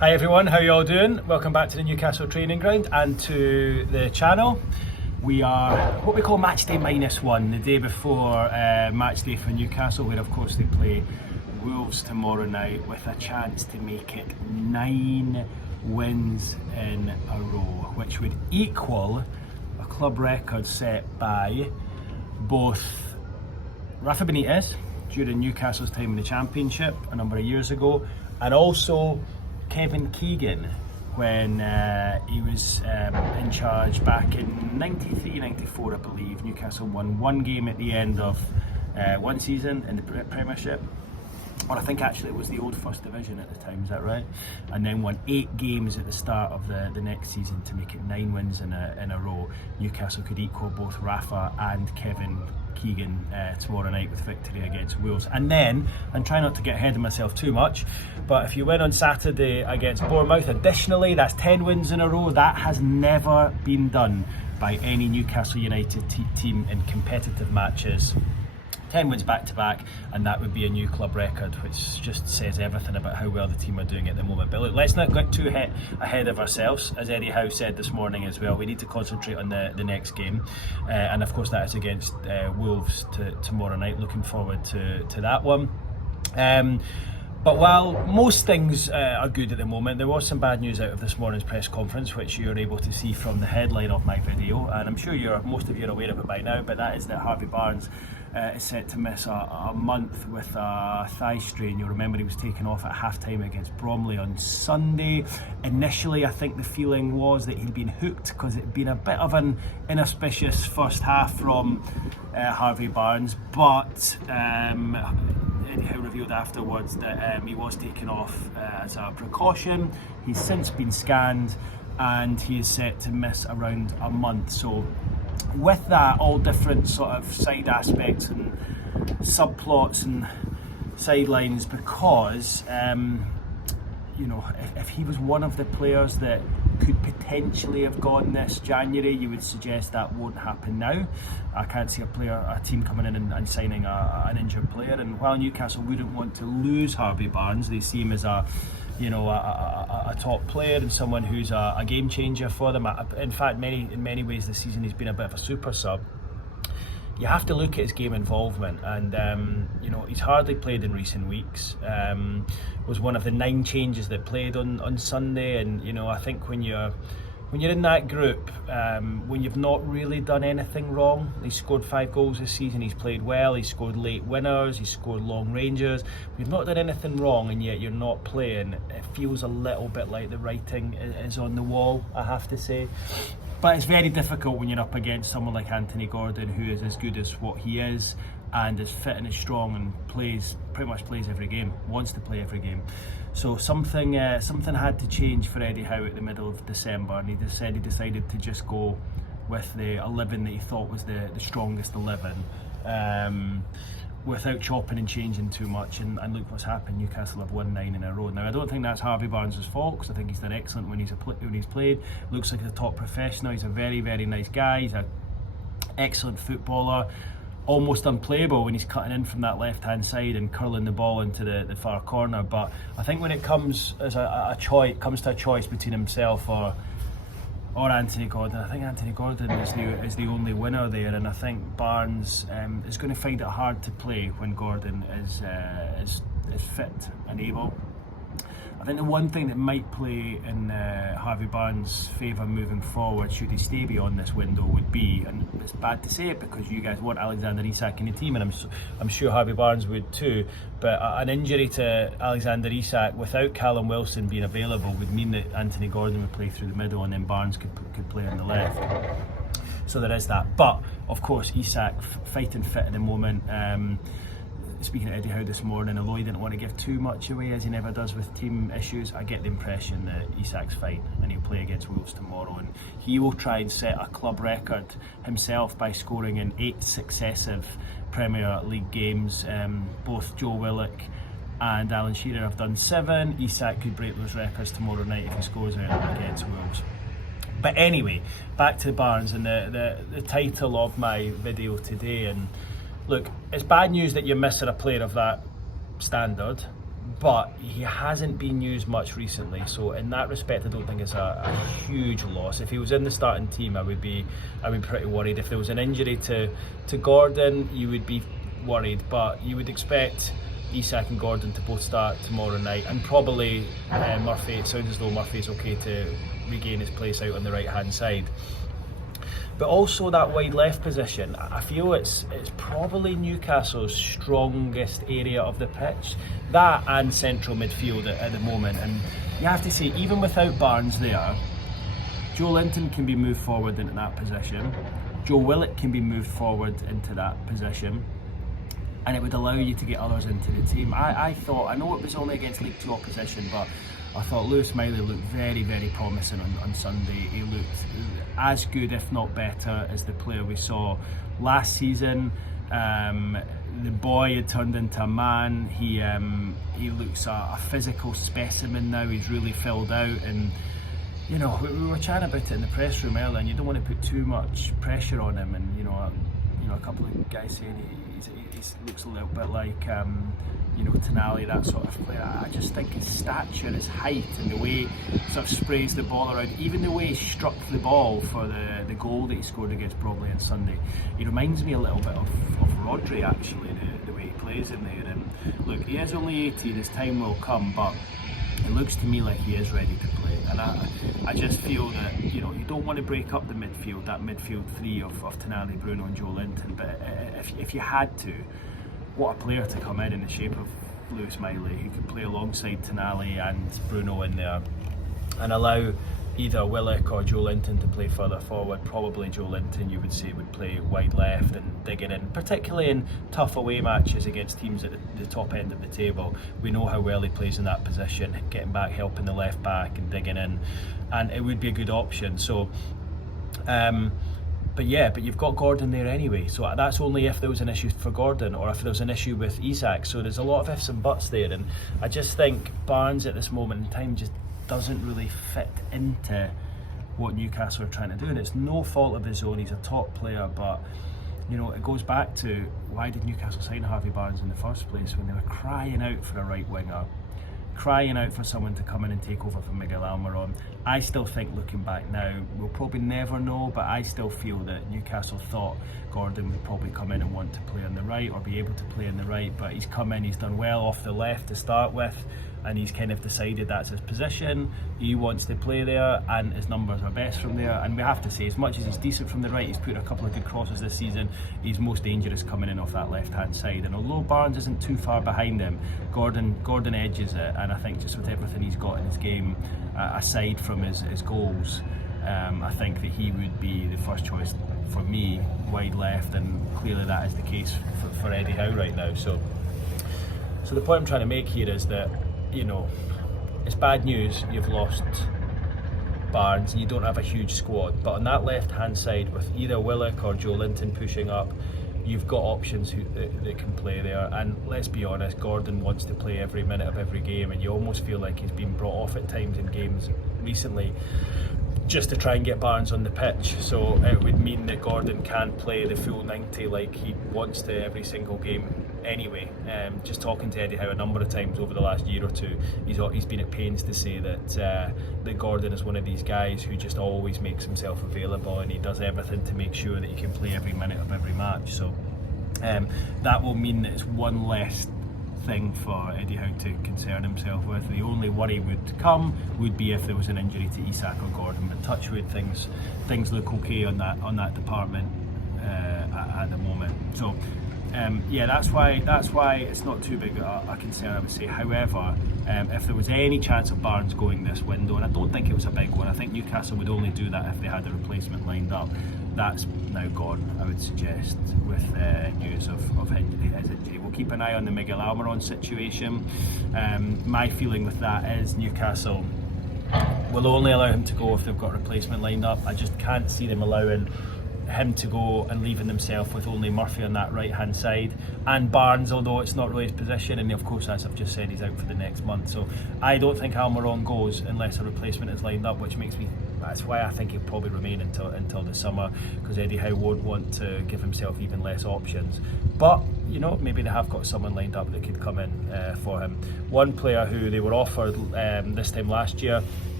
Hi everyone, how are you all doing? Welcome back to the Newcastle training ground and to the channel. We are what we call match day -1, the day before match day for Newcastle, where of course they play Wolves tomorrow night with a chance to make it 9 wins in a row, which would equal a club record set by both Rafa Benitez during Newcastle's time in the Championship a number of years ago, and also Kevin Keegan when he was in charge back in 93-94, I believe. Newcastle won one game at the end of one season in the Premiership, or I think actually it was the old First Division at the time, is that right? And then won 8 games at the start of the next season to make it 9 wins in a row. Newcastle could equal both Rafa and Kevin Keegan tomorrow night with victory against Wolves. And then, and try not to get ahead of myself too much, but if you win on Saturday against Bournemouth, additionally, that's 10 wins in a row. That has never been done by any Newcastle United team in competitive matches. 10 wins back to back, and that would be a new club record, which just says everything about how well the team are doing at the moment. But look, let's not get too ahead of ourselves. As Eddie Howe said this morning as well, we need to concentrate on the next game, and of course that is against Wolves tomorrow night. Looking forward to that one. But while most things are good at the moment, there was some bad news out of this morning's press conference, which you're able to see from the headline of my video, and I'm sure most of you are aware of it by now, but that is that Harvey Barnes is set to miss a month with a thigh strain. You'll remember he was taken off at half-time against Bromley on Sunday. Initially, I think the feeling was that he'd been hooked because it had been a bit of an inauspicious first half from Harvey Barnes, but Eddie Howe revealed afterwards that he was taken off as a precaution. He's since been scanned and he is set to miss around a month. So with that, all different sort of side aspects and subplots and sidelines, because if he was one of the players that could potentially have gone this January, you would suggest that won't happen now. I can't see a team coming in and signing an injured player. And while Newcastle wouldn't want to lose Harvey Barnes, they see him as a top player and someone who's a game changer for them. In fact, in many ways this season he's been a bit of a super sub. You have to look at his game involvement, and he's hardly played in recent weeks. Was one of the 9 changes that played on Sunday, and I think when you're in that group, when you've not really done anything wrong, he's scored 5 goals this season. He's played well. He's scored late winners. He's scored long rangers. When you've not done anything wrong and yet you're not playing, it feels a little bit like the writing is on the wall, I have to say. But it's very difficult when you're up against someone like Anthony Gordon, who is as good as what he is, and is fit and is strong and pretty much plays every game, wants to play every game. So something had to change for Eddie Howe at the middle of December, and he decided to just go with the 11 that he thought was the strongest 11. Without chopping and changing too much, and look what's happened. Newcastle have won 9 in a row. Now, I don't think that's Harvey Barnes' fault, because I think he's done excellent when he's played. Looks like a top professional. He's a very, very nice guy. He's an excellent footballer. Almost unplayable when he's cutting in from that left-hand side and curling the ball into the far corner. But I think when it comes as a choice between himself or Anthony Gordon, I think Anthony Gordon is the only winner there, and I think Barnes is going to find it hard to play when Gordon is fit and able. I think the one thing that might play in Harvey Barnes' favour moving forward, should he stay beyond this window, would be, and it's bad to say it because you guys want Alexander Isak in the team, and I'm sure Harvey Barnes would too, but an injury to Alexander Isak without Callum Wilson being available would mean that Anthony Gordon would play through the middle and then Barnes could play on the left. So there is that. But of course, Isak fighting fit at the moment. Speaking to Eddie Howe this morning, although he didn't want to give too much away, as he never does with team issues, I get the impression that Isak's fine and he'll play against Wolves tomorrow, and he will try and set a club record himself by scoring in 8 successive Premier League games. Both Joe Willock and Alan Shearer have done 7. Isak could break those records tomorrow night if he scores against Wolves. But anyway, back to Barnes and the title of my video today. And look, it's bad news that you're missing a player of that standard, but he hasn't been used much recently, so in that respect I don't think it's a huge loss. If he was in the starting team, I would be pretty worried. If there was an injury to Gordon, you would be worried, but you would expect Isak and Gordon to both start tomorrow night, and probably Murphy. It sounds as though Murphy's okay to regain his place out on the right hand side. But also that wide left position, I feel it's probably Newcastle's strongest area of the pitch. That and central midfield at the moment. And you have to say, even without Barnes there, Joe Linton can be moved forward into that position. Joe Willock can be moved forward into that position. And it would allow you to get others into the team. I thought, I know it was only against League 2 opposition, but I thought Lewis Miley looked very, very promising on Sunday. He looked as good, if not better, as the player we saw last season. The boy had turned into a man. He looks a physical specimen now. He's really filled out, and you know, we were chatting about it in the press room earlier, and you don't want to put too much pressure on him. And you know, a couple of guys saying he looks a little bit like Tonali, that sort of player. I just think his stature, his height, and the way he sort of sprays the ball around, even the way he struck the ball for the goal that he scored against Bromley on Sunday, he reminds me a little bit of Rodri, actually, the way he plays in there. And look, he is only 18, his time will come, but it looks to me like he is ready to play. And I just feel that, you don't want to break up the midfield, that midfield three of Tonali, Bruno and Joe Linton, but if you had to, what a player to come in the shape of Lewis Miley, who could play alongside Tonali and Bruno in there and allow either Willock or Joe Linton to play further forward. Probably Joe Linton, you would say, would play wide left and digging in, particularly in tough away matches against teams at the top end of the table. We know how well he plays in that position, getting back, helping the left back and digging in, and it would be a good option. So but you've got Gordon there anyway, so that's only if there was an issue for Gordon or if there was an issue with Isak. So there's a lot of ifs and buts there, and I just think Barnes at this moment in time just doesn't really fit into what Newcastle are trying to do, and it's no fault of his own. He's a top player, but it goes back to, why did Newcastle sign Harvey Barnes in the first place when they were crying out for a right winger, crying out for someone to come in and take over from Miguel Almiron? I still think, looking back now, we'll probably never know, but I still feel that Newcastle thought Gordon would probably come in and want to play on the right or be able to play on the right, but he's come in, he's done well off the left to start with, and he's kind of decided that's his position. He wants to play there, and his numbers are best from there. And we have to say, as much as he's decent from the right, he's put a couple of good crosses this season, he's most dangerous coming in off that left hand side. And although Barnes isn't too far behind him, Gordon edges it, and I think just with everything he's got in his game, aside from his goals, I think that he would be the first choice for me, wide left, and clearly that is the case for Eddie Howe right now. So the point I'm trying to make here is that, it's bad news you've lost Barnes and you don't have a huge squad, but on that left hand side with either Willock or Joe Linton pushing up, you've got options that can play there. And let's be honest, Gordon wants to play every minute of every game, and you almost feel like he's been brought off at times in games recently just to try and get Barnes on the pitch. So it would mean that Gordon can't play the full 90 like he wants to every single game anyway. Just talking to Eddie Howe a number of times over the last year or two, he's been at pains to say that Gordon is one of these guys who just always makes himself available, and he does everything to make sure that he can play every minute of every match. So that will mean that it's one less thing for Eddie Howe to concern himself with. The only worry would be if there was an injury to Isak or Gordon, but touch wood, things look okay on that department at the moment. So that's why it's not too big a concern, I would say. However, if there was any chance of Barnes going this window, and I don't think it was a big one, I think Newcastle would only do that if they had a replacement lined up. That's now gone, I would suggest, with news of his injury. We'll keep an eye on the Miguel Almiron situation. My feeling with that is Newcastle will only allow him to go if they've got a replacement lined up. I just can't see them allowing him to go and leaving himself with only Murphy on that right hand side and Barnes, although it's not really his position, and of course, as I've just said, he's out for the next month. So I don't think Almiron goes unless a replacement is lined up, which makes me that's why I think he'll probably remain until the summer, because Eddie Howe won't want to give himself even less options. But you know, maybe they have got someone lined up that could come in for him. One player who they were offered this time last year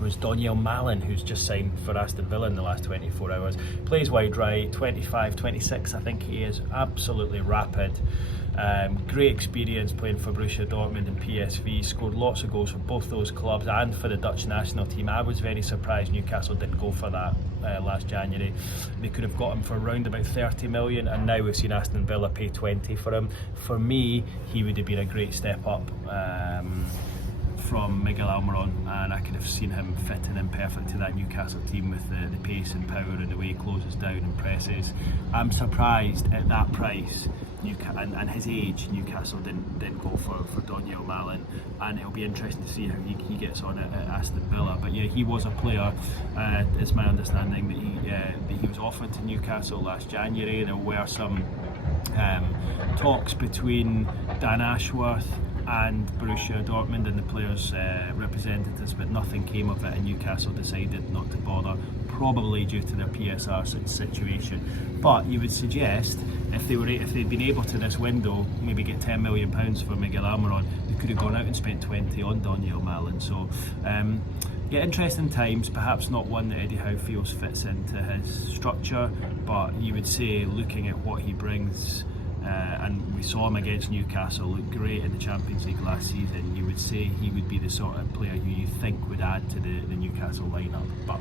was Doniel Mallon, who's just signed for Aston Villa in the last 24 hours. Plays wide right, 25, 26 I think he is, absolutely rapid. Great experience playing for Borussia Dortmund and PSV, scored lots of goals for both those clubs and for the Dutch national team. I was very surprised Newcastle didn't go for that last January. They could have got him for around about 30 million, and now we've seen Aston Villa pay 20 for him. For me, he would have been a great step up from Miguel Almiron, and I could have seen him fitting in perfect to that Newcastle team with the pace and power and the way he closes down and presses. I'm surprised at that price and his age, Newcastle didn't go for Doniel Mallon, and it'll be interesting to see how he gets on at Aston Villa. But yeah, he was a player, it's my understanding that he was offered to Newcastle last January. There were some talks between Dan Ashworth and Borussia Dortmund and the players' representatives, but nothing came of it, and Newcastle decided not to bother, probably due to their PSR situation. But you would suggest if they'd been able to this window maybe get £10 million for Miguel Almiron, they could have gone out and spent 20 on Doniel Mallon. So yeah, interesting times, perhaps not one that Eddie Howe feels fits into his structure, but you would say, looking at what he brings, and we saw him against Newcastle look great in the Champions League last season, you would say he would be the sort of player who you think would add to the Newcastle lineup. But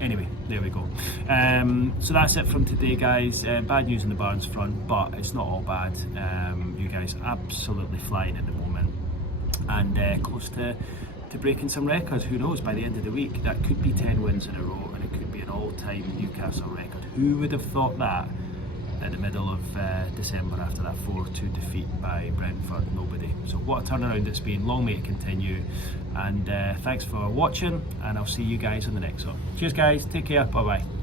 anyway, there we go. So that's it from today, guys. Bad news on the Barnes front, but it's not all bad. You guys absolutely flying at the moment, and close to breaking some records. Who knows, by the end of the week that could be 10 wins in a row, and it could be an all-time Newcastle record. Who would have thought that at the middle of December after that 4-2 defeat by Brentford? Nobody. So what a turnaround it's been. Long may it continue, and thanks for watching, and I'll see you guys on the next one. Cheers guys, take care, bye bye.